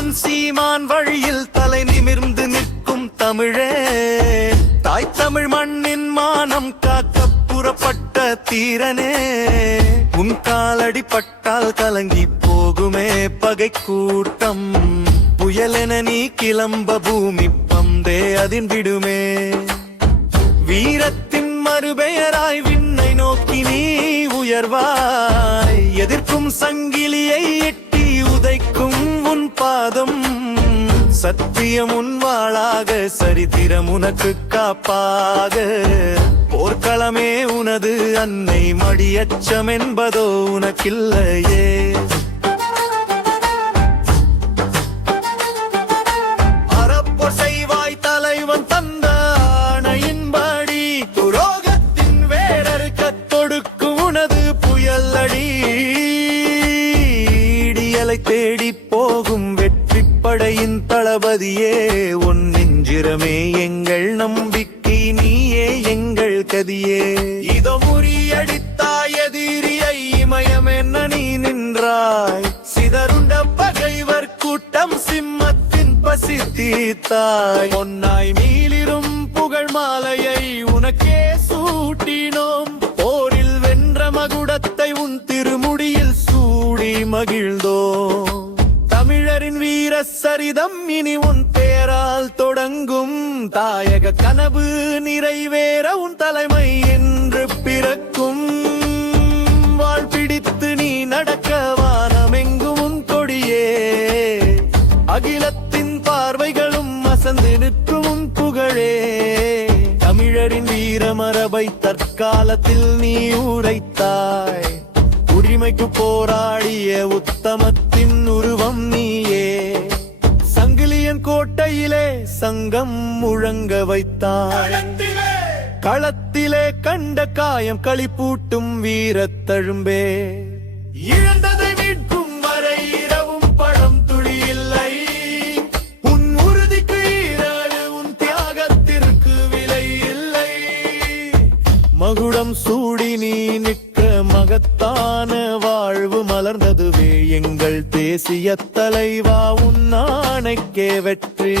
தமிழன் சீமான் வழியில் தலை நிமிர்ந்து நிற்கும் தமிழே, தாய் தமிழ் மண்ணின் மானம் காக்க புறப்பட்ட தீரனே. உன் காலடி பட்டால் கலங்கி போகுமே பகை கூட்டம், புயலென நீ கிளம்ப பூமி பந்தே அதின் விடுமே. வீரத்தின் மறுபெயராய் விண்ணை நோக்கி நீ உயர்வாய், எதிர்க்கும் சங்கிலியை எட்டி உதைக்கும் உன் பாதம். சத்தியம் உன் வாளாக, சரித்திரம் உனக்கு காப்பாக, போர்க்களமே உனது அன்னை மடியச்சம் என்பதோ உனக்கில்லையே. அறப்போர் செய்வாய் தலைவன் தந்த ஆணையின்படி, துரோகத்தின் வேரறுக்கத் தொடுக்கும் உனது புயல் அடி. இடியலை தேடி போகும் வெற்றி படையின் தளபதியே, உன் நெஞ்சிரமே எங்கள் நம்பிக்கை, நீயே எங்கள் கதியே. இதோ முறியடித்தாய் எதிரியை, இமயம் என்ன நீ நின்றாய், சிதறுண்ட பகைவர் கூட்டம் சிம்மத்தின் பசி தீர்த்தாய். பொன்னாய் மீளிரும் புகழ் மாலையை உனக்கே சூட்டினோம், போரில் வென்ற மகுடத்தை உன் திருமுடியில் சூடி மகிழ்ந்தோம். தமிழரின் வீர சரிதம் இனி உன் பேரால் தொடங்கும், தாயக கனவு நிறைவேற உன் தலைமை என்று பிறக்கும். வாழ் பிடித்து நீ நடக்க வானமெங்கும் உன் கொடியே, அகிலத்தின் பார்வைகளும் அசந்து நிற்கும் உன் புகழே. தமிழரின் வீர மரபை தற்காலத்தில் நீ உரைத்தாய், உரிமைக்கு போராடிய உத்தமத்தின் உருவம் நீயே. சங்கிலியன் கோட்டையிலே சங்கம் முழங்க வைத்தாய், களத்திலே கண்ட காயம் களிப்பூட்டும் வீரத்தழும்பே. இழந்ததை மீட்கும் வரை இரவும் பழம் துளி இல்லை, உன் உறுதிக்கு ஈராடு உன் தியாகத்திற்கு விலை இல்லை. மகுடம் சூடி நீ நிற்க மகத்தான வாழ்வு மலர்ந்ததுவே, எங்கள் தேசிய தலைவா உன் ஆணைக்கே வெற்றி.